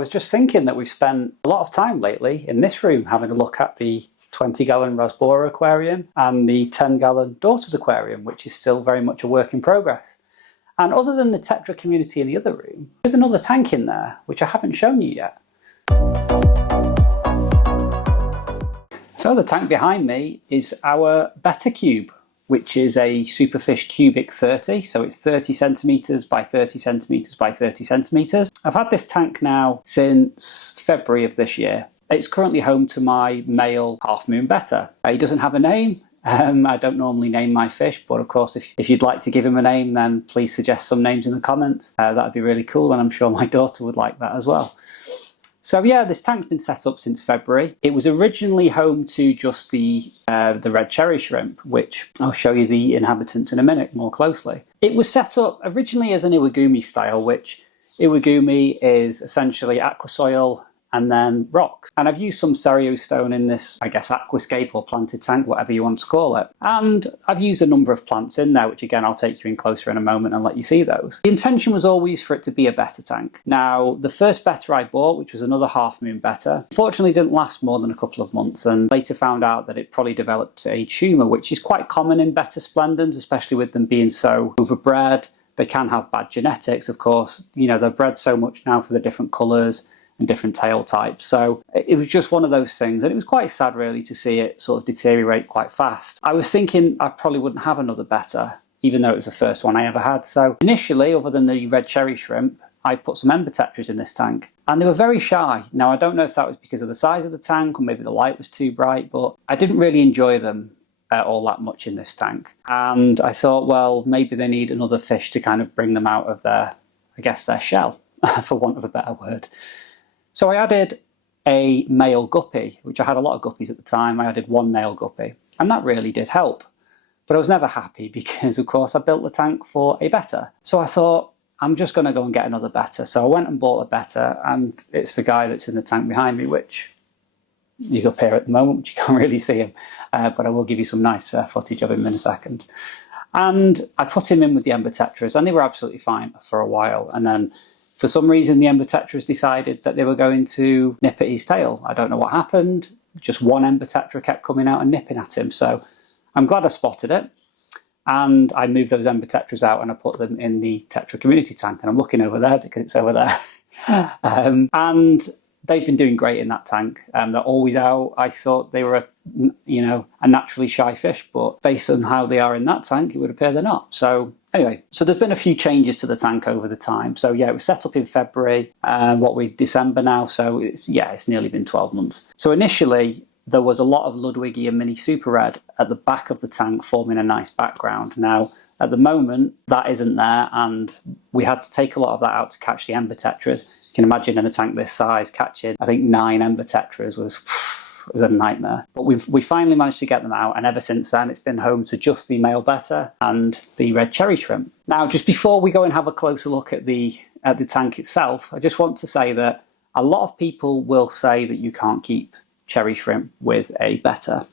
was just thinking that we've spent a lot of time lately in this room having a look at the 20-gallon Rasbora aquarium and the 10-gallon Daughters aquarium, which is still very much a work in progress. And other than the Tetra community in the other room, there's another tank in there, which I haven't shown you yet. So the tank behind me is our Betta Cube, which is a Superfish Qubiq 30, so it's 30 centimetres by 30 centimetres by 30 centimetres. I've had this tank now since February of this year. It's currently home to my male half-moon Betta. He doesn't have a name. I don't normally name my fish, but of course if you'd like to give him a name, then please suggest some names in the comments. That'd be really cool, and I'm sure my daughter would like that as well. So yeah, this tank's been set up since February. It was originally home to just the red cherry shrimp, which I'll show you the inhabitants in a minute more closely. It was set up originally as an iwagumi style, which iwagumi is essentially aquasoil and then rocks. And I've used some cerio stone in this, I guess, aquascape or planted tank, whatever you want to call it. And I've used a number of plants in there, which again, I'll take you in closer in a moment and let you see those. The intention was always for it to be a Betta tank. Now, the first Betta I bought, which was another half-moon Betta, unfortunately didn't last more than a couple of months, and later found out that it probably developed a tumour, which is quite common in Betta splendens, especially with them being so overbred. They can have bad genetics, of course. You know, they're bred so much now for the different colours and different tail types. So it was just one of those things, and it was quite sad really to see it sort of deteriorate quite fast. I was thinking I probably wouldn't have another Betta, even though it was the first one I ever had. So initially, other than the red cherry shrimp, I put some ember tetras in this tank, and they were very shy. Now I don't know if that was because of the size of the tank or maybe the light was too bright, but I didn't really enjoy them all that much in this tank. And I thought, well, maybe they need another fish to kind of bring them out of their, I guess, their shell, for want of a better word. So I added a male guppy, which I had a lot of guppies at the time. I added one male guppy, and that really did help. But I was never happy because, of course, I built the tank for a Betta. So I thought, I'm just going to go and get another Betta. So I went and bought a Betta, and it's the guy that's in the tank behind me, which he's up here at the moment, which you can't really see him. But I will give you some nice footage of him in a second. And I put him in with the ember tetras, and they were absolutely fine for a while. And then for some reason, the ember tetras decided that they were going to nip at his tail. I don't know what happened. Just one ember tetra kept coming out and nipping at him. So I'm glad I spotted it. And I moved those ember tetras out and I put them in the Tetra community tank. And I'm looking over there because it's over there. And they've been doing great in that tank. They're always out. I thought they were, a naturally shy fish, but based on how they are in that tank, it would appear they're not. So anyway, so there's been a few changes to the tank over the time. So yeah, it was set up in February, December now. So it's nearly been 12 months. So initially, there was a lot of Ludwigia Mini Super Red at the back of the tank forming a nice background. Now, at the moment, that isn't there, and we had to take a lot of that out to catch the ember tetras. You can imagine in a tank this size, catching, I think, 9 ember tetras was a nightmare. But we finally managed to get them out, and ever since then, it's been home to just the male Betta and the red cherry shrimp. Now, just before we go and have a closer look at the tank itself, I just want to say that a lot of people will say that you can't keep cherry shrimp with a Betta.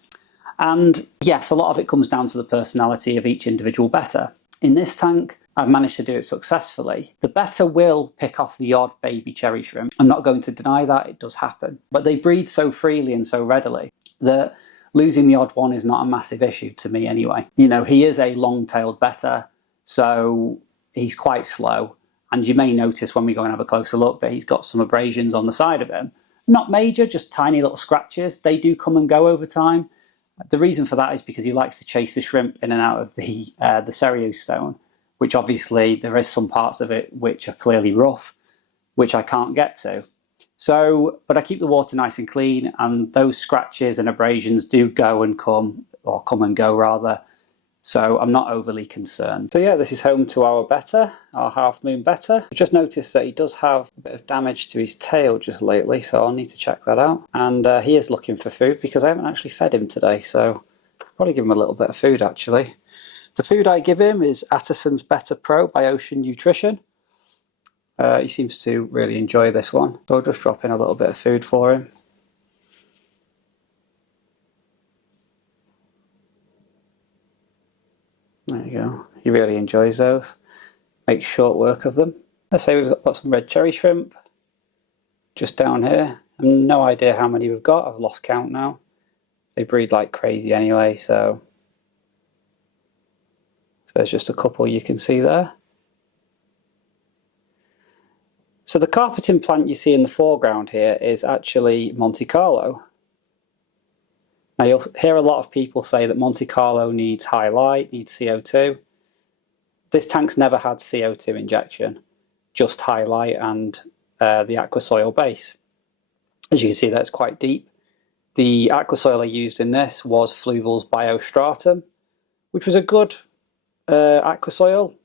And yes, a lot of it comes down to the personality of each individual Betta. In this tank, I've managed to do it successfully. The Betta will pick off the odd baby cherry shrimp. I'm not going to deny that, it does happen. But they breed so freely and so readily that losing the odd one is not a massive issue to me anyway. You know, he is a long-tailed Betta, so he's quite slow. And you may notice when we go and have a closer look that he's got some abrasions on the side of him. Not major, just tiny little scratches. They do come and go over time. The reason for that is because he likes to chase the shrimp in and out of the cerio stone, which obviously there is some parts of it which are clearly rough, which I can't get to. So, but I keep the water nice and clean, and those scratches and abrasions do go and come, or come and go rather. So I'm not overly concerned. So yeah, this is home to our Betta, our half-moon Betta. I just noticed that he does have a bit of damage to his tail just lately, so I'll need to check that out. And he is looking for food because I haven't actually fed him today, so I'll probably give him a little bit of food actually. The food I give him is Atterson's Betta Pro by Ocean Nutrition. He seems to really enjoy this one, so I'll just drop in a little bit of food for him. There you go. He really enjoys those. Makes short work of them. Let's say we've got some red cherry shrimp. just down here. I have no idea how many we've got. I've lost count now. They breed like crazy anyway, so there's just a couple you can see there. So the carpeting plant you see in the foreground here is actually Monte Carlo. Now you'll hear a lot of people say that Monte Carlo needs high light, needs CO2. This tank's never had CO2 injection, just high light and the aquasoil base. As you can see, that's quite deep. The aquasoil I used in this was Fluval's Biostratum, which was a good aquasoil.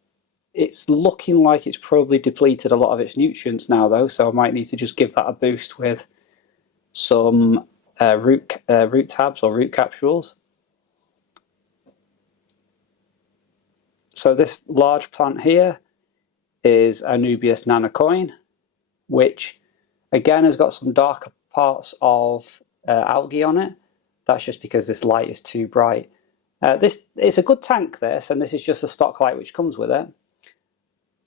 It's looking like it's probably depleted a lot of its nutrients now though, so I might need to just give that a boost with some root tabs or root capsules. So this large plant here is Anubias nanocoin, which again has got some darker parts of algae on it. That's just because this light is too bright. It's a good tank, this, and this is just a stock light which comes with it.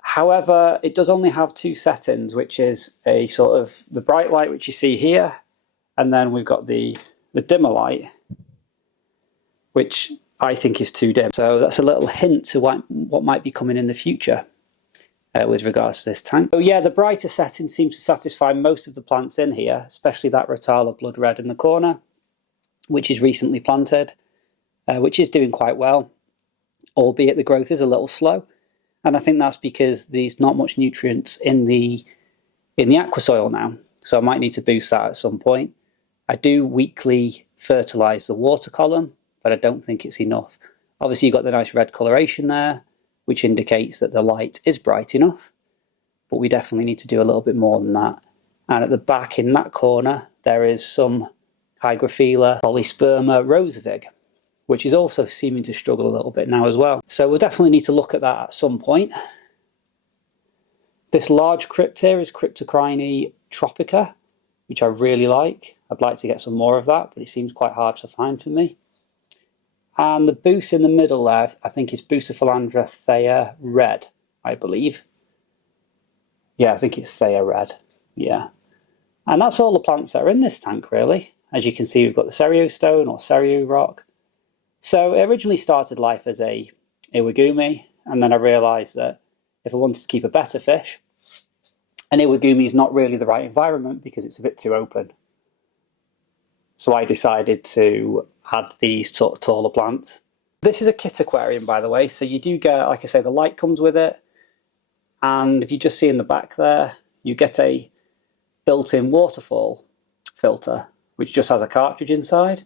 However, it does only have two settings, which is a sort of the bright light which you see here, and then we've got the dimmer light, which I think is too dim. So that's a little hint to what might be coming in the future with regards to this tank. So yeah, the brighter setting seems to satisfy most of the plants in here, especially that Rotala Blood Red in the corner, which is recently planted, which is doing quite well, albeit the growth is a little slow. And I think that's because there's not much nutrients in the aquasoil now, so I might need to boost that at some point. I do weekly fertilise the water column, but I don't think it's enough. Obviously you've got the nice red coloration there, which indicates that the light is bright enough, but we definitely need to do a little bit more than that. And at the back in that corner, there is some Hygrophila polysperma rosavig, which is also seeming to struggle a little bit now as well. So we'll definitely need to look at that at some point. This large crypt here is Cryptocrine tropica, which I really like. I'd like to get some more of that, but it seems quite hard to find for me. And the boost in the middle there, I think is Bucephalandra Thea Red, I believe. Yeah, I think it's Thea Red, yeah. And that's all the plants that are in this tank, really. As you can see, we've got the Cerio Stone or Cerio Rock. So it originally started life as a iwagumi, and then I realised that if I wanted to keep a Betta fish, an iwagumi is not really the right environment because it's a bit too open. So I decided to add these sort of taller plants. This is a kit aquarium, by the way, so you do get, like I say, the light comes with it, and if you just see in the back there, you get a built-in waterfall filter, which just has a cartridge inside.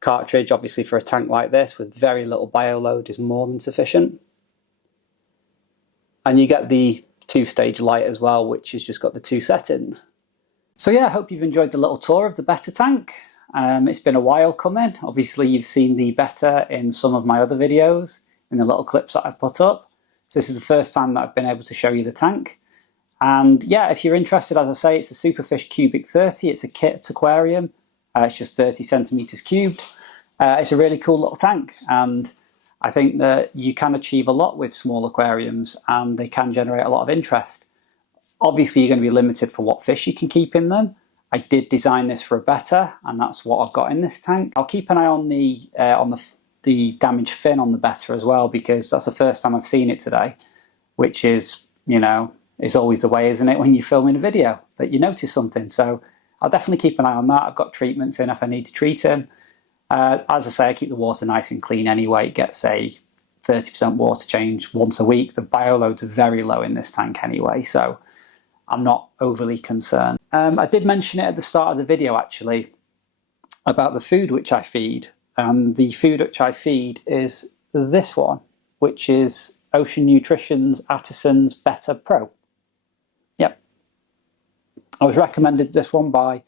Cartridge, obviously, for a tank like this with very little bioload is more than sufficient. And you get the two-stage light as well, which has just got the two settings. So yeah, I hope you've enjoyed the little tour of the Betta tank. It's been a while coming. Obviously, you've seen the Betta in some of my other videos, in the little clips that I've put up. So this is the first time that I've been able to show you the tank. And yeah, if you're interested, as I say, it's a Superfish Qubiq 30. It's a kit aquarium. It's just 30 centimeters cubed. It's a really cool little tank, and I think that you can achieve a lot with small aquariums, and they can generate a lot of interest. Obviously, you're going to be limited for what fish you can keep in them. I did design this for a Betta, and that's what I've got in this tank. I'll keep an eye on the damaged fin on the Betta as well, because that's the first time I've seen it today, which is, you know, it's always the way, isn't it, when you're filming a video, that you notice something. So I'll definitely keep an eye on that. I've got treatments in if I need to treat him. As I say, I keep the water nice and clean anyway. It gets a 30% water change once a week. The bioloads are very low in this tank anyway, so I'm not overly concerned. I did mention it at the start of the video, actually, about the food which I feed. The food which I feed is this one, which is Ocean Nutrition's Attison's Betta Pro. Yep. I was recommended this one by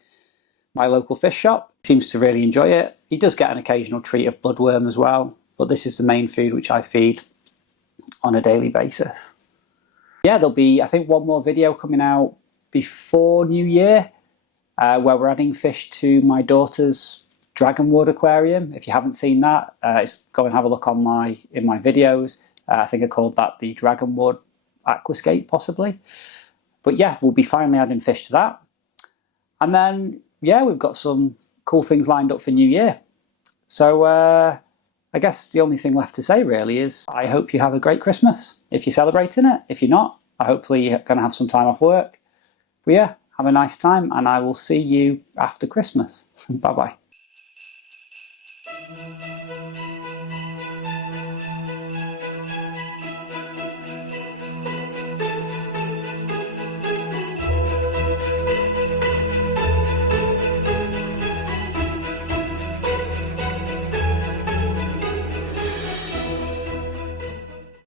my local fish shop. Seems to really enjoy it. He does get an occasional treat of bloodworm as well, but this is the main food which I feed on a daily basis. Yeah, there'll be, I think, one more video coming out before New Year, where we're adding fish to my daughter's Dragonwood aquarium. If you haven't seen that, go and have a look on in my videos. I think I called that the Dragonwood Aquascape, possibly. But yeah, we'll be finally adding fish to that. And then, yeah, we've got some cool things lined up for New Year. So I guess the only thing left to say really is I hope you have a great Christmas. If you're celebrating it, if you're not, hopefully you're going to have some time off work. But yeah, have a nice time, and I will see you after Christmas. Bye-bye.